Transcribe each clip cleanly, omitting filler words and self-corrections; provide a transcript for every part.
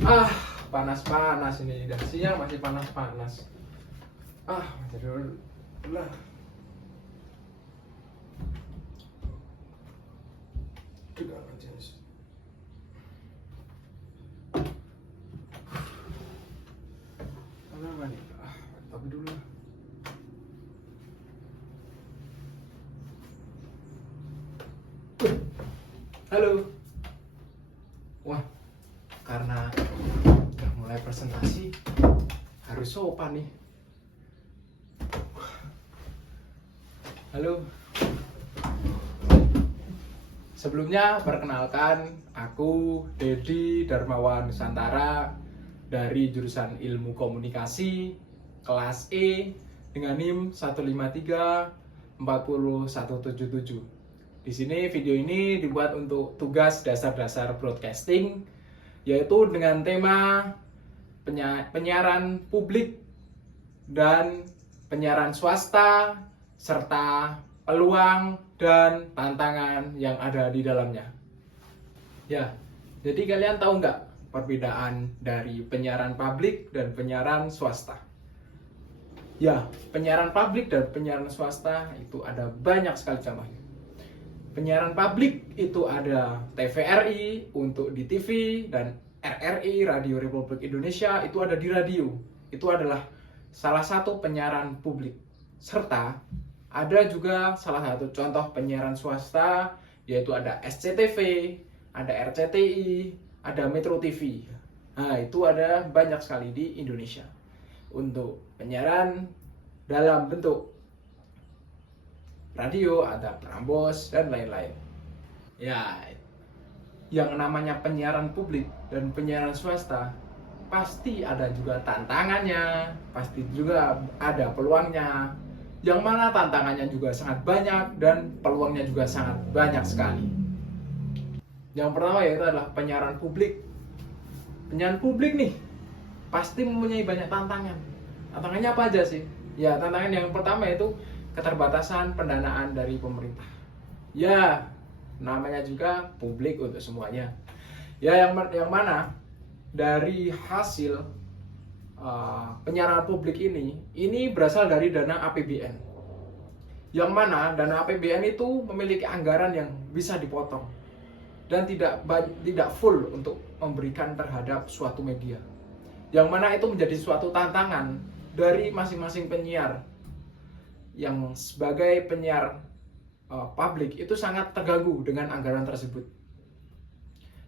Malah panas-panas ini, dan siang masih panas-panas. Tidur lah. Tidak aja. Kenapa nih? Tapi dulu lah. Halo. Wah, karena udah mulai presentasi harus sopan nih. Halo. Sebelumnya perkenalkan, aku Dedi Darmawan Nusantara dari jurusan Ilmu Komunikasi kelas E dengan NIM 153-40177. Di sini video ini dibuat untuk tugas dasar-dasar broadcasting, yaitu dengan tema penyiaran publik dan penyiaran swasta, serta peluang dan tantangan yang ada di dalamnya. Ya, jadi kalian tahu nggak perbedaan dari penyiaran publik dan penyiaran swasta? Ya, penyiaran publik dan penyiaran swasta itu ada banyak sekali contohnya. Penyiaran publik itu ada TVRI untuk di TV, dan RRI, Radio Republik Indonesia, itu ada di radio. Itu adalah salah satu penyiaran publik. Serta ada juga salah satu contoh penyiaran swasta, yaitu ada SCTV, ada RCTI, ada Metro TV. Nah, itu ada banyak sekali di Indonesia untuk penyiaran dalam bentuk radio, ada Prambors, dan lain-lain. Ya, yang namanya penyiaran publik dan penyiaran swasta pasti ada juga tantangannya, pasti juga ada peluangnya. Yang mana tantangannya juga sangat banyak dan peluangnya juga sangat banyak sekali. Yang pertama yaitu adalah penyiaran publik. Penyiaran publik nih pasti mempunyai banyak tantangan. Tantangannya apa aja sih? Ya, tantangan yang pertama itu keterbatasan pendanaan dari pemerintah. Ya, namanya juga publik untuk semuanya. Ya, yang mana dari hasil penyiaran publik ini berasal dari dana APBN. Yang mana dana APBN itu memiliki anggaran yang bisa dipotong dan tidak full untuk memberikan terhadap suatu media. Yang mana itu menjadi suatu tantangan dari masing-masing penyiar. Yang sebagai penyiar publik itu sangat terganggu dengan anggaran tersebut.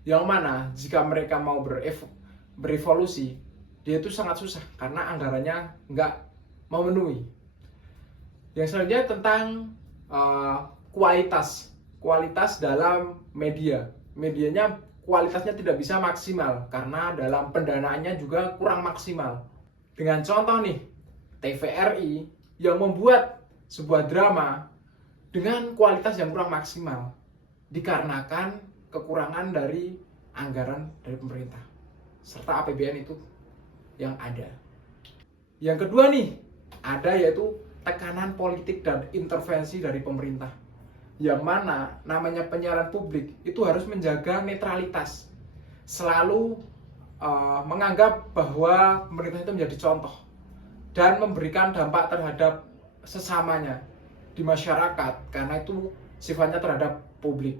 Yang mana jika mereka mau berevolusi, dia itu sangat susah karena anggarannya nggak memenuhi. Yang selanjutnya tentang kualitas dalam medianya kualitasnya tidak bisa maksimal karena dalam pendanaannya juga kurang maksimal. Dengan contoh nih, TVRI yang membuat sebuah drama dengan kualitas yang kurang maksimal dikarenakan kekurangan dari anggaran dari pemerintah serta APBN itu yang ada. Yang kedua nih, ada yaitu tekanan politik dan intervensi dari pemerintah. Yang mana namanya penyiaran publik itu harus menjaga netralitas, selalu menganggap bahwa pemerintah itu menjadi contoh dan memberikan dampak terhadap sesamanya di masyarakat karena itu sifatnya terhadap publik.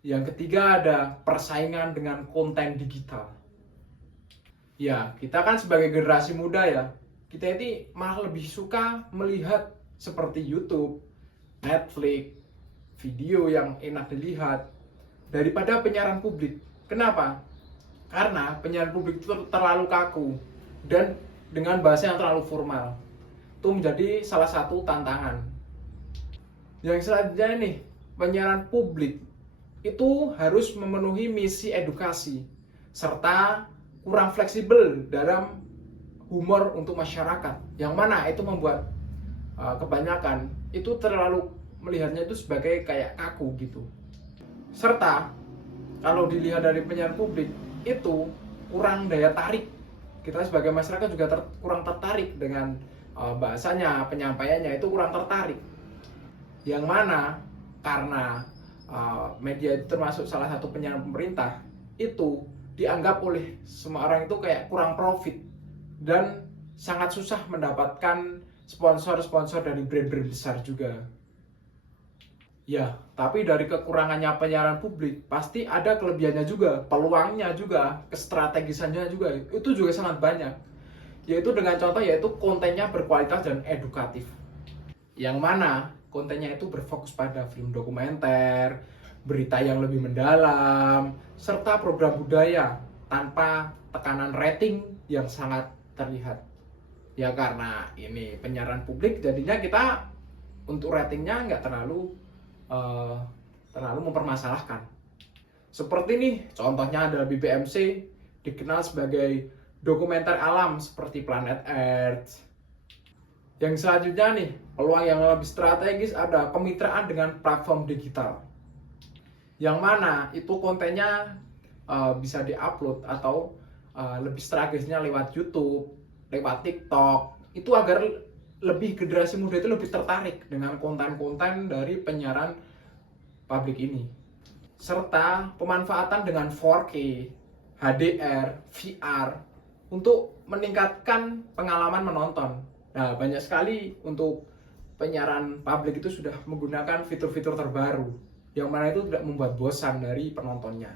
Yang ketiga ada persaingan dengan konten digital. Ya, kita kan sebagai generasi muda ya, kita ini malah lebih suka melihat seperti YouTube, Netflix, video yang enak dilihat daripada penyiaran publik. Kenapa? Karena penyiaran publik itu terlalu kaku dan dengan bahasa yang terlalu formal. Itu menjadi salah satu tantangan. Yang selanjutnya nih, penyiaran publik itu harus memenuhi misi edukasi serta kurang fleksibel dalam humor untuk masyarakat, yang mana itu membuat kebanyakan itu terlalu melihatnya itu sebagai kayak kaku gitu. Serta kalau dilihat dari penyiaran publik itu kurang daya tarik, kita sebagai masyarakat juga kurang tertarik dengan bahasanya, penyampaiannya itu kurang tertarik, yang mana karena media itu termasuk salah satu penyiaran pemerintah, itu dianggap oleh semua orang itu kayak kurang profit dan sangat susah mendapatkan sponsor-sponsor dari brand-brand besar juga. Ya, tapi dari kekurangannya penyiaran publik pasti ada kelebihannya juga, peluangnya juga, kestrategisannya juga, itu juga sangat banyak. Yaitu dengan contoh yaitu kontennya berkualitas dan edukatif. Yang mana kontennya itu berfokus pada film dokumenter, berita yang lebih mendalam, serta program budaya tanpa tekanan rating yang sangat terlihat. Ya karena ini penyiaran publik, jadinya kita untuk ratingnya nggak terlalu mempermasalahkan. Seperti nih, contohnya adalah BBMC, dikenal sebagai dokumenter alam seperti Planet Earth. Yang selanjutnya nih, peluang yang lebih strategis ada kemitraan dengan platform digital. Yang mana itu kontennya bisa diupload atau lebih strategisnya lewat YouTube, lewat TikTok, itu agar lebih generasi muda itu lebih tertarik dengan konten-konten dari penyiaran publik ini. Serta pemanfaatan dengan 4K, HDR, VR untuk meningkatkan pengalaman menonton. Nah, banyak sekali untuk penyiaran publik itu sudah menggunakan fitur-fitur terbaru yang mana itu tidak membuat bosan dari penontonnya.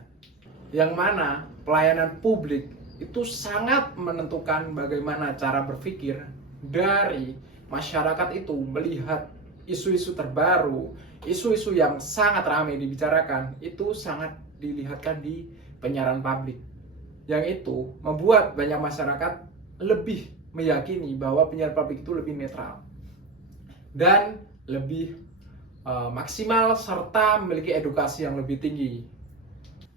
Yang mana pelayanan publik itu sangat menentukan bagaimana cara berpikir dari masyarakat itu melihat isu-isu terbaru, isu-isu yang sangat ramai dibicarakan, itu sangat dilihatkan di penyiaran publik. Yang itu membuat banyak masyarakat lebih meyakini bahwa penyiaran publik itu lebih netral dan lebih maksimal serta memiliki edukasi yang lebih tinggi.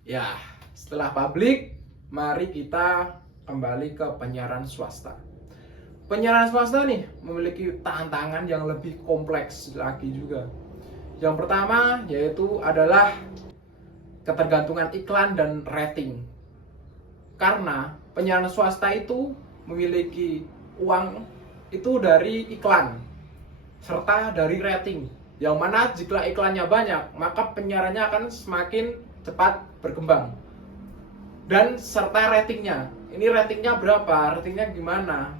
Ya, setelah publik, mari kita kembali ke penyiaran swasta. Penyiaran swasta nih memiliki tantangan yang lebih kompleks lagi juga. Yang pertama yaitu adalah ketergantungan iklan dan rating. Karena penyiaran swasta itu memiliki uang itu dari iklan serta dari rating. Yang mana jika iklannya banyak, maka penyiarannya akan semakin cepat berkembang. Dan serta ratingnya. Ini ratingnya berapa? Ratingnya gimana?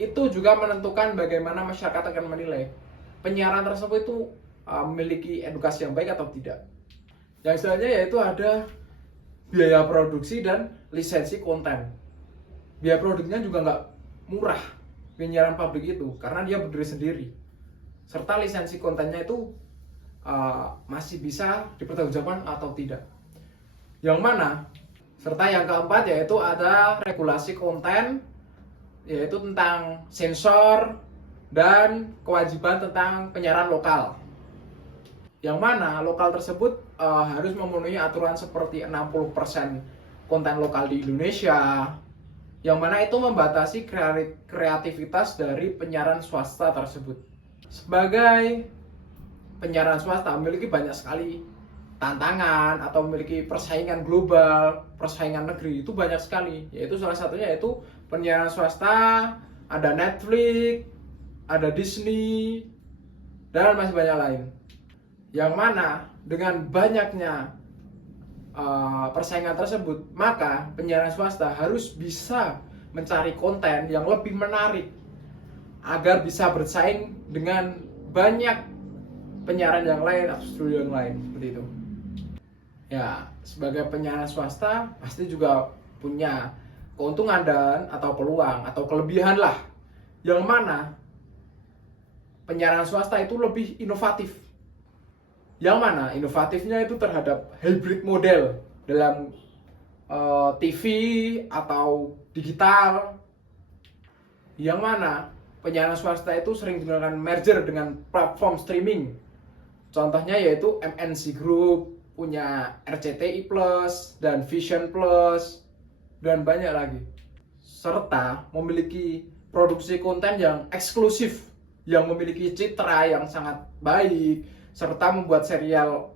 Itu juga menentukan bagaimana masyarakat akan menilai penyiaran tersebut itu memiliki edukasi yang baik atau tidak. Yang selanjutnya yaitu ada biaya produksi dan lisensi konten. Biaya produksinya juga nggak murah penyiaran publik itu karena dia berdiri sendiri. Serta lisensi kontennya itu masih bisa dipertanggungjawabkan atau tidak. Yang mana? Serta yang keempat yaitu ada regulasi konten, yaitu tentang sensor dan kewajiban tentang penyiaran lokal. Yang mana lokal tersebut harus memenuhi aturan seperti 60% konten lokal di Indonesia, yang mana itu membatasi kreativitas dari penyiaran swasta tersebut. Sebagai penyiaran swasta memiliki banyak sekali tantangan atau memiliki persaingan global, persaingan negeri itu banyak sekali. Yaitu salah satunya yaitu penyiaran swasta, ada Netflix, ada Disney, dan masih banyak lain. Yang mana dengan banyaknya persaingan tersebut, maka penyiaran swasta harus bisa mencari konten yang lebih menarik agar bisa bersaing dengan banyak penyiaran yang lain atau studio yang lain seperti itu. Ya, sebagai penyiaran swasta pasti juga punya keuntungan dan atau peluang atau kelebihan lah. Yang mana penyiaran swasta itu lebih inovatif. Yang mana inovatifnya itu terhadap hybrid model dalam TV atau digital. Yang mana penyiaran swasta itu sering menggunakan merger dengan platform streaming. Contohnya yaitu MNC Group, punya RCTI Plus dan Vision Plus, dan banyak lagi. Serta memiliki produksi konten yang eksklusif, yang memiliki citra yang sangat baik, serta membuat serial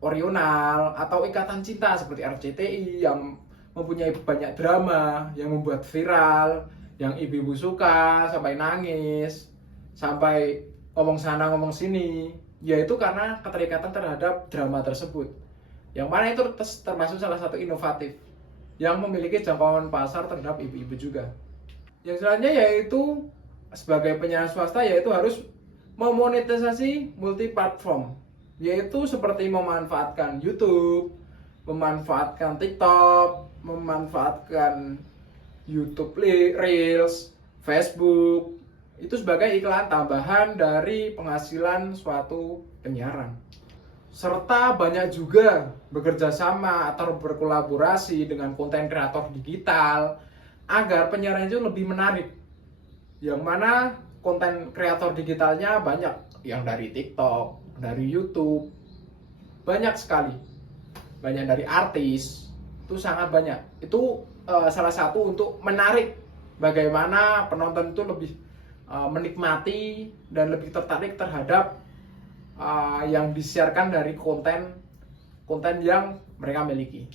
original atau ikatan cinta seperti RCTI yang mempunyai banyak drama yang membuat viral, yang ibu-ibu suka sampai nangis, sampai ngomong sana ngomong sini, yaitu karena keterikatan terhadap drama tersebut. Yang mana itu termasuk salah satu inovatif yang memiliki jangkauan pasar terhadap ibu-ibu juga. Yang selanjutnya yaitu sebagai penyiaran swasta yaitu harus memonetisasi multi platform, yaitu seperti memanfaatkan YouTube, memanfaatkan TikTok, memanfaatkan YouTube Reels, Facebook, itu sebagai iklan tambahan dari penghasilan suatu penyiaran. Serta banyak juga bekerja sama atau berkolaborasi dengan konten kreator digital agar penyiaran itu lebih menarik. Yang mana konten kreator digitalnya banyak, yang dari TikTok, dari YouTube, banyak sekali. Banyak dari artis, itu sangat banyak. Itu salah satu untuk menarik bagaimana penonton itu lebih menikmati dan lebih tertarik terhadap yang disiarkan dari konten yang mereka miliki.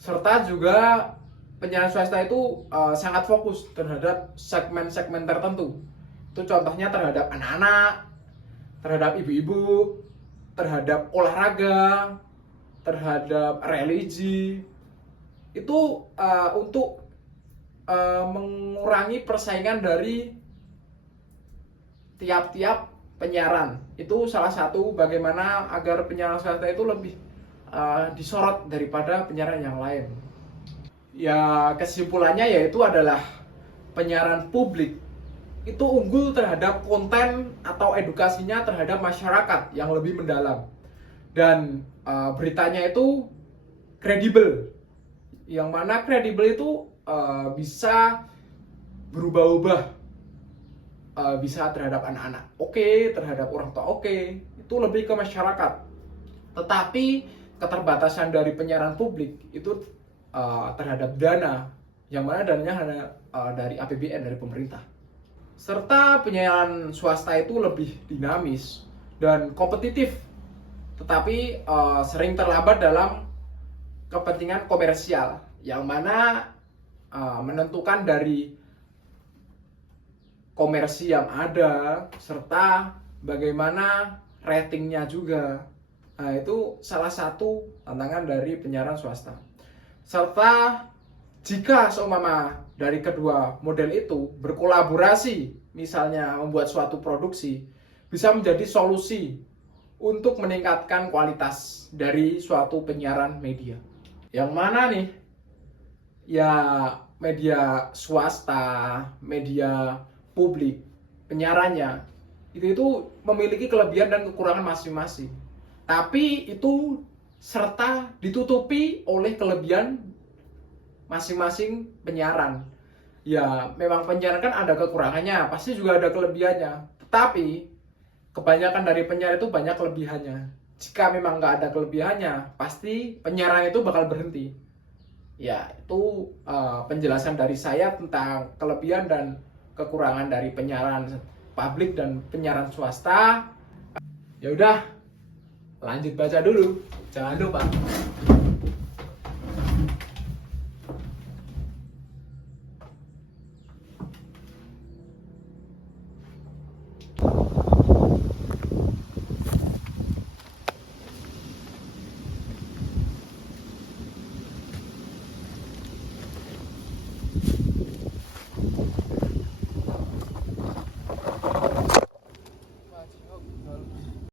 Serta juga penyiaran swasta itu sangat fokus terhadap segmen-segmen tertentu. Itu contohnya terhadap anak-anak, terhadap ibu-ibu, terhadap olahraga, terhadap religi. Itu untuk mengurangi persaingan dari tiap-tiap penyiaran. Itu salah satu bagaimana agar penyiaran swasta itu lebih disorot daripada penyiaran yang lain. Ya, kesimpulannya yaitu adalah penyiaran publik itu unggul terhadap konten atau edukasinya terhadap masyarakat yang lebih mendalam, dan beritanya itu kredibel, yang mana kredibel itu bisa berubah-ubah, bisa terhadap anak-anak oke, terhadap orang tua oke, itu lebih ke masyarakat. Tetapi keterbatasan dari penyiaran publik itu terhadap dana, yang mana dananya hanya dari APBN, dari pemerintah. Serta penyiaran swasta itu lebih dinamis dan kompetitif, tetapi sering terlambat dalam kepentingan komersial, yang mana menentukan dari komersi yang ada serta bagaimana ratingnya juga. Nah, itu salah satu tantangan dari penyiaran swasta. Serta jika seumpama dari kedua model itu berkolaborasi, misalnya membuat suatu produksi, bisa menjadi solusi untuk meningkatkan kualitas dari suatu penyiaran media. Yang mana nih? Ya, media swasta, media publik, penyiarannya itu memiliki kelebihan dan kekurangan masing-masing. Tapi itu serta ditutupi oleh kelebihan masing-masing penyiaran. Ya, memang penyiaran kan ada kekurangannya, pasti juga ada kelebihannya. Tetapi kebanyakan dari penyiaran itu banyak kelebihannya. Jika memang nggak ada kelebihannya, pasti penyiaran itu bakal berhenti. Ya, itu penjelasan dari saya tentang kelebihan dan kekurangan dari penyiaran publik dan penyiaran swasta. Ya udah, lanjut baca dulu. Jangan lupa. Haji Obrol.